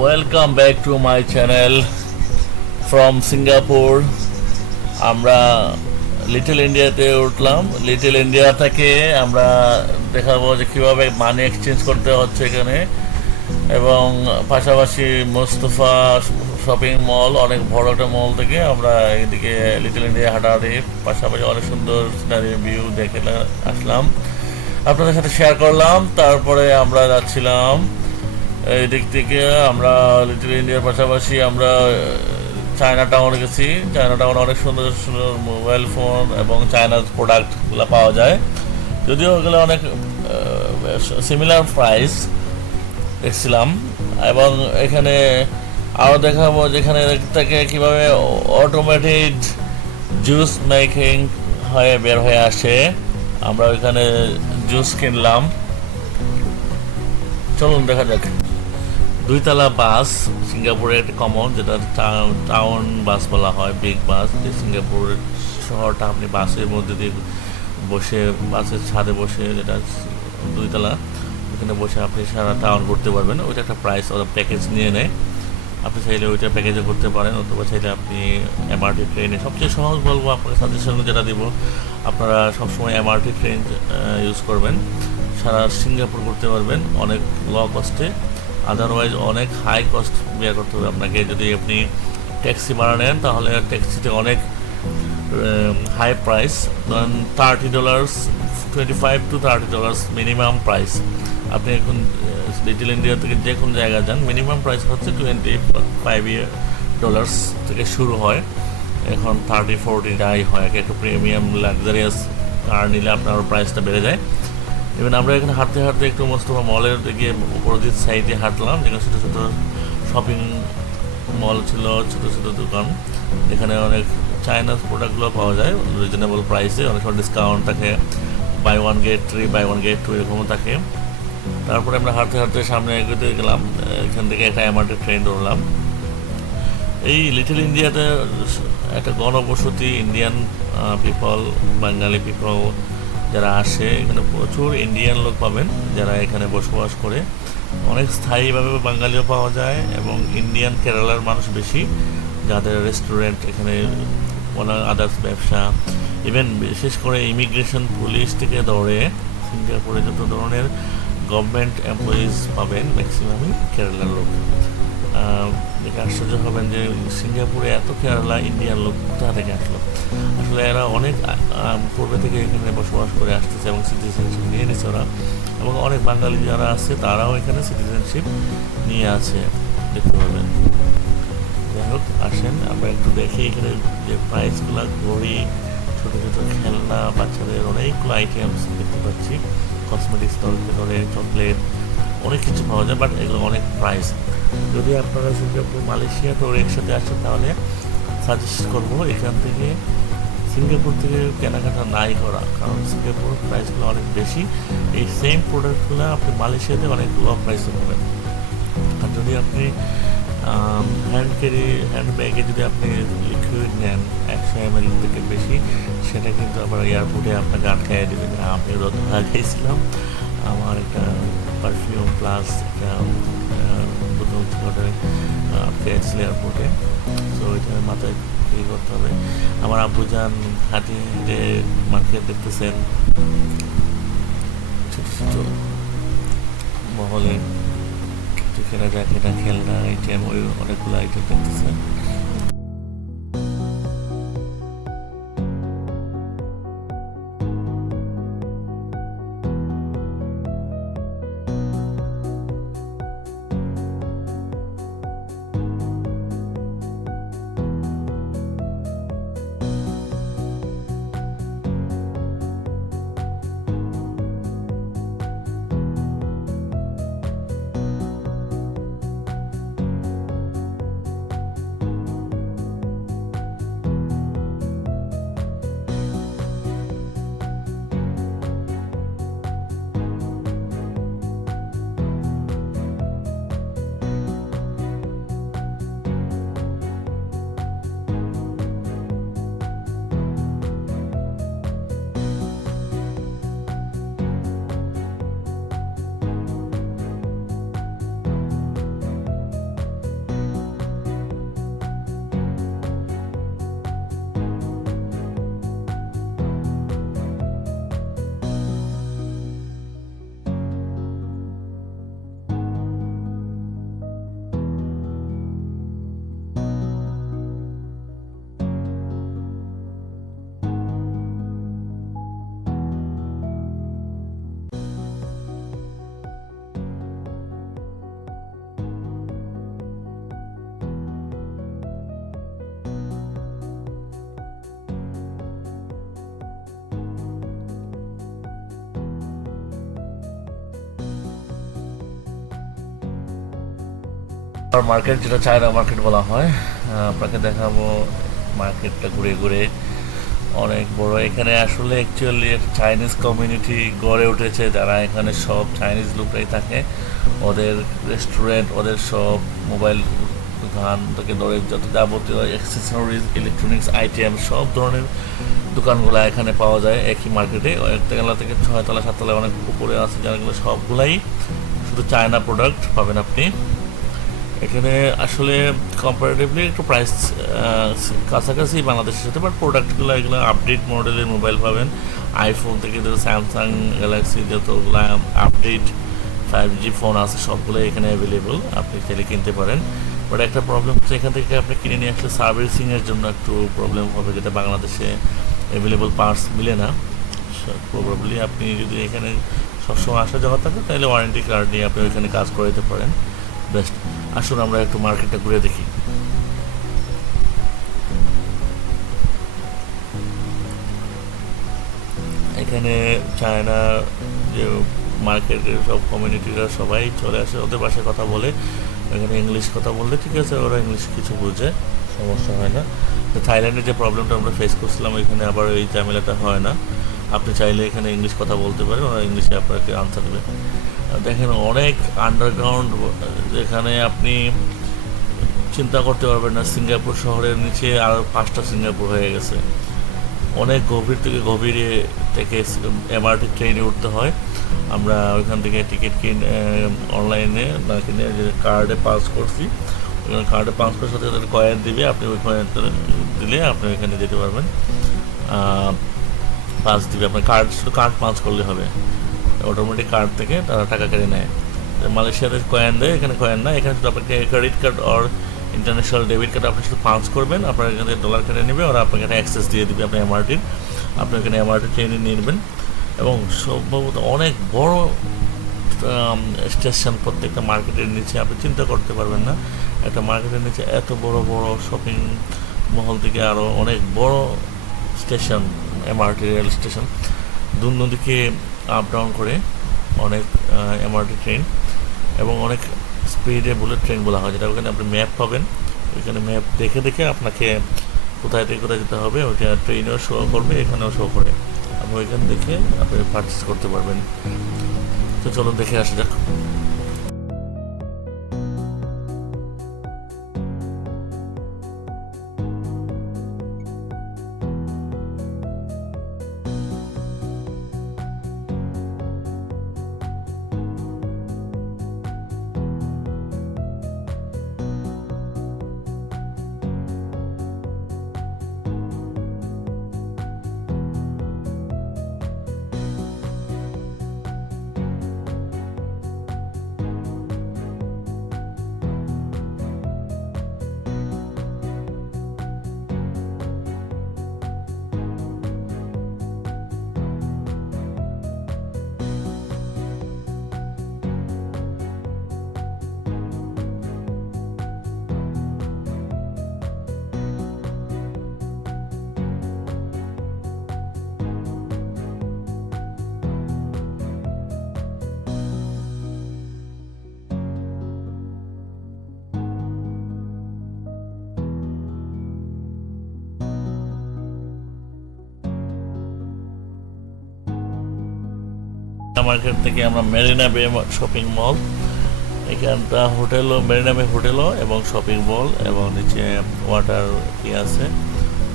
Welcome back to my channel from Singapore. আমরা little ইন্ডিয়াতে উঠলাম। লিটল ইন্ডিয়া থেকে আমরা দেখাবো যে কীভাবে মানি এক্সচেঞ্জ করতে হচ্ছে এখানে, এবং পাশাপাশি মোস্তফা শপিং মল, অনেক বড় একটা মল থেকে আমরা এদিকে লিটল ইন্ডিয়া হাঁটাহাঁটি, পাশাপাশি অনেক সুন্দর সিনারি ভিউ দেখে আসলাম, আপনাদের সাথে শেয়ার করলাম। তারপরে আমরা যাচ্ছিলাম এই দিক থেকে। আমরা লিটল ইন্ডিয়ার পাশাপাশি আমরা চায়না টাউনে গেছি। চায়না টাউনে অনেক সুন্দর সুন্দর মোবাইল ফোন এবং চায়নার প্রোডাক্টগুলো পাওয়া যায়, যদিও ওগুলো অনেক সিমিলার প্রাইস দেখছিলাম। এবং এখানে আরও দেখাবো যেখানে থেকে কীভাবে অটোমেটেড জুস মেকিং হয়ে বের হয়ে আসে। আমরা ওইখানে জুস কিনলাম, চলুন দেখা যাক। দুইতলা বাস সিঙ্গাপুরের একটা কমন, যেটা টাউন বাস বলা হয়, বিগ বাস। যে সিঙ্গাপুরের শহরটা আপনি বাসের মধ্যে দিয়ে বসে, বাসের ছাদে বসে, যেটা দুইতলা, ওখানে বসে আপনি সারা টাউন ঘুরতে পারবেন। ওইটা একটা প্রাইস, ওরা প্যাকেজ নিয়ে নেয়। আপনি চাইলে ওইটা প্যাকেজে করতে পারেন, অথবা চাইলে আপনি এমআরটি ট্রেনে, সবচেয়ে সহজ বলবো আপনাকে সাজেশন যেটা দিব, আপনারা সবসময় এমআরটি ট্রেন ইউজ করবেন, সারা সিঙ্গাপুর করতে পারবেন অনেক লো কস্টে। আদারওয়াইজ অনেক হাই কস্ট বেয়ার করতে হবে আপনাকে। যদি আপনি ট্যাক্সি ভাড়া নেন তাহলে ট্যাক্সিতে অনেক হাই প্রাইস, ধরেন $30, $25 to $30 মিনিমাম প্রাইস। আপনি এখন লিটল ইন্ডিয়া থেকে যে কোনো জায়গায় যান, মিনিমাম প্রাইস হচ্ছে $25 থেকে শুরু হয়। এখন 30-40 যাই হয়, একটু প্রিমিয়াম লাক্সারিয়াস কার নিলে আপনার প্রাইসটা বেড়ে যায়। ইভেন আমরা এখানে হাঁটতে হাঁটতে একটু মোস্তফা মলের দিকে অপোজিট সাইডে হাঁটলাম, যেখানে ছোটো ছোটো শপিং মল ছিল, ছোটো ছোটো দোকান, এখানে অনেক চাইনার প্রোডাক্টগুলো পাওয়া যায় রিজনেবল প্রাইসে। অনেক সময় ডিসকাউন্ট থাকে, buy one get 3, buy one get 2 এরকমও থাকে। তারপরে আমরা হাঁটতে হাঁটতে সামনে এগোতে গেলাম, এখান থেকে একটা এমআরটি ট্রেন ধরলাম। এই লিটল ইন্ডিয়াতে একটা গণবসতি, ইন্ডিয়ান পিপল, বাঙালি পিপল যারা আসে, এখানে প্রচুর ইন্ডিয়ান লোক পাবেন যারা এখানে বসবাস করে। অনেক স্থায়ীভাবে বাঙালিও পাওয়া যায়, এবং ইন্ডিয়ান কেরালার মানুষ বেশি, যাদের রেস্টুরেন্ট এখানে, আদার্স ব্যবসা। ইভেন বিশেষ করে ইমিগ্রেশন পুলিশ থেকে ধরে সিঙ্গাপুরে যত ধরনের গভর্নমেন্ট এমপ্লয়িজ পাবেন ম্যাক্সিমামই কেরালার লোক। দেখে আশ্চর্য হবেন যে সিঙ্গাপুরে এত কেরালা ইন্ডিয়ান লোক কোথা থেকে আসলো। আসলে এরা অনেক পূর্বে থেকে এখানে বসবাস করে আসতেছে এবং সিটিজেনশিপ নিয়ে নিচ্ছে ওরা, এবং অনেক বাঙালি যারা আছে তারাও এখানে সিটিজেনশিপ নিয়ে আছে, দেখতে পাবেন। যাই হোক, আসেন আমরা একটু দেখি এখানে যে প্রাইসগুলো, ঘড়ি, ছোটো ছোটো খেলনা, বাচ্চাদের অনেকগুলো আইটেমস দেখতে পাচ্ছি, কসমেটিক্স থেকে ধরে চকলেট, অনেক কিছু পাওয়া যায়, বাট এগুলো অনেক প্রাইস। যদি আপনারা সিঙ্গাপুর, মালয়েশিয়া তো একসাথে আসেন, তাহলে সাজেস্ট করবো এখান থেকে সিঙ্গাপুর থেকে কেনাকাটা নাই করা, কারণ সিঙ্গাপুর প্রাইসগুলো অনেক বেশি। এই সেম প্রোডাক্টগুলো আপনি মালয়েশিয়াতে অনেক লো প্রাইসে পাবেন। আর যদি আপনি হ্যান্ড ব্যাগে যদি আপনি লিকুইড নেন 100 ml থেকে বেশি, সেটা কিন্তু আবার এয়ারপোর্টে আপনাকে আটকাইয়ে দেবেন। আমি ধরা খেয়েছিলাম, আমার একটা পারফিউম প্লাস একটা বোতল থেকে আটকে আসছিল এয়ারপোর্টে। তো ওইটা মাথায় ইয়ে করতে হবে। আমার আব্বুজান হাঁটি যে মার্কেট দেখতেছেন, ছোটো ছোটো মহলে কেনা যায়, কেনা খেলনা আইটেম, ওই অনেকগুলো আইটেম দেখতেছেন। মার্কেট, যেটা চায়না মার্কেট বলা হয়, আপনাকে দেখাবো মার্কেটটা ঘুরে ঘুরে। অনেক বড় এখানে, আসলে অ্যাকচুয়ালি একটা চাইনিজ কমিউনিটি গড়ে উঠেছে, যারা এখানে সব চাইনিজ লোকরাই থাকে। ওদের রেস্টুরেন্ট, ওদের সব মোবাইল দোকান থেকে ধরে যত যাবতীয় অ্যাক্সেসরিজ, ইলেকট্রনিক্স আইটেম, সব ধরনের দোকানগুলো এখানে পাওয়া যায় একই মার্কেটে। একতলা থেকে 6 তলা 7 তলা অনেক উপরে আছে, যারাগুলো সবগুলাই শুধু চায়না প্রোডাক্ট পাবেন আপনি এখানে। আসলে কম্পারেটিভলি একটু প্রাইস কাছাকাছি বাংলাদেশের সাথে, বাট প্রোডাক্টগুলো এগুলো আপডেট মডেলের মোবাইল পাবেন। আইফোন থেকে স্যামসাং গ্যালাক্সি যতগুলো আপডেট 5G ফোন আছে সবগুলো এখানে অ্যাভেলেবল, আপনি চাইলে কিনতে পারেন। বাট একটা প্রবলেম হচ্ছে, এখান থেকে আপনি কিনে নিয়ে আসলে সার্ভিসিংয়ের জন্য একটু প্রবলেম হবে, যেটা বাংলাদেশে অ্যাভেলেবল পার্টস মিলে না। প্রবাবলি আপনি যদি এখানে সবসময় আসা যাওয়া থাকে, তাহলে ওয়ারেন্টি কার্ড নিয়ে আপনি ওইখানে কাজ করে দিতে পারেন। বেস্ট। আসুন আমরা একটু মার্কেটটা ঘুরে দেখি। এখানে চায়না যে মার্কেটের সব কমিউনিটিরা সবাই চলে আসে, ওদের ভাষায় কথা বলে। এখানে ইংলিশ কথা বললে ঠিক আছে, ওরা ইংলিশ কিছু বুঝে, সমস্যা হয় না। তো থাইল্যান্ডের যে প্রবলেমটা আমরা ফেস করছিলাম, এখানে আবার ওই ঝামেলাটা হয় না। আপনি চাইলে এখানে ইংলিশ কথা বলতে পারেন, ওরা ইংলিশে আপনাকে আনসার দেবে। দেখেন অনেক আন্ডারগ্রাউন্ড, যেখানে আপনি চিন্তা করতে পারবেন না, সিঙ্গাপুর শহরের নিচে আরও 5টা সিঙ্গাপুর হয়ে গেছে। অনেক গভীর থেকে গভীরে থেকে এমআরটি ট্রেনে উঠতে হয়। আমরা ওইখান থেকে টিকিট অনলাইনে না কিনে যে কার্ডে পাস করছি, ওইখানে কার্ডে পাস করার সাথে সাথে কয়েন দিবে, আপনি ওই কয়েনটা দিলে আপনি ওইখানে যেতে পারবেন। পাস দিবে আপনার, কার্ড শুধু কার্ড পাস করলে হবে, অটোমেটিক কার্ড থেকে তারা টাকা কেটে নেয়। মালয়েশিয়াতে কয়েন দেয়, এখানে কয়েন না, এখানে শুধু আপনাকে ক্রেডিট কার্ড আর ইন্টারন্যাশনাল ডেবিট কার্ড আপনি শুধু পাঞ্চ করবেন, আপনার এখানে ডলার কেটে নেবে, ওরা আপনাকে একটা অ্যাক্সেস দিয়ে দেবে আপনার এমআরটির। আপনি এখানে এমআরটি ট্রেনে নিয়ে নেবেন। এবং সম্ভবত অনেক বড় স্টেশন, প্রত্যেকটা মার্কেটের নিচে আপনি চিন্তা করতে পারবেন না, একটা মার্কেটের নিচে এত বড় বড় শপিং মহল থেকে আরও অনেক বড় স্টেশন, এমআরটি রেল স্টেশন, দুদিকে আপ ডাউন করে অনেক এমআরটি ট্রেন, এবং অনেক স্পিডে বুলেট ট্রেন বলা হয়, যেটা ওখানে আপনি ম্যাপ পাবেন। ওইখানে ম্যাপ দেখে দেখে আপনাকে কোথায় থেকে কোথায় যেতে হবে ওইটা ট্রেনেও শো করবে, এখানেও শো করে, আপনি ওইখান দেখে আপনি পারচেস করতে পারবেন। তো চলুন দেখে আসা যাক। মার্কেট থেকে আমরা মেরিনা বে শপিং মল, এখানটা হোটেলও, মেরিনা বে হোটেলও এবং শপিং মল, এবং নিচে ওয়াটার কি আছে,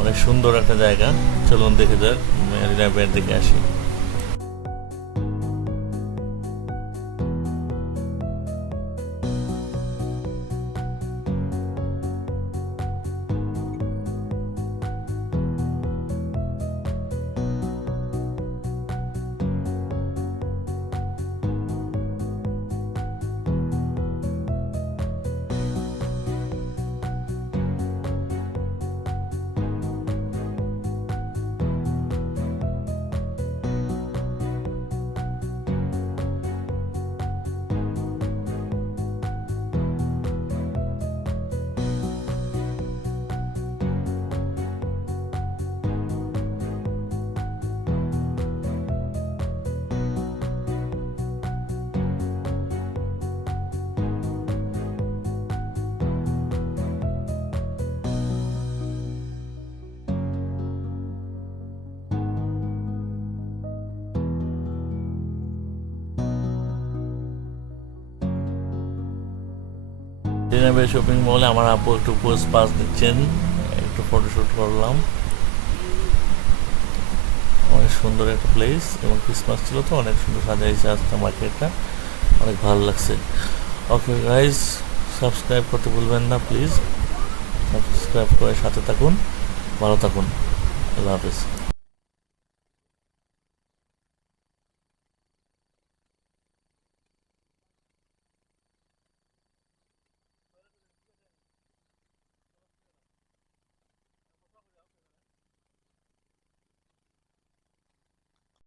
অনেক সুন্দর একটা জায়গা। চলুন দেখে যাক, মেরিনা বে দেখে আসি। টিনাবে শপিং মলে আমার আপু একটু পোস্ট পাস দিচ্ছেন, একটু ফটোশ্যুট করলাম। অনেক সুন্দর একটা প্লেস এবং ক্রিসমাস ছিল তো অনেক সুন্দর সাজাইছে আজকে মার্কেটটা, অনেক ভালো লাগছে। ওকে গাইজ, সাবস্ক্রাইব করতে ভুলবেন না প্লিজ, সাবস্ক্রাইব করে সাথে থাকুন, ভালো থাকুন, আল্লাহ হাফিজ।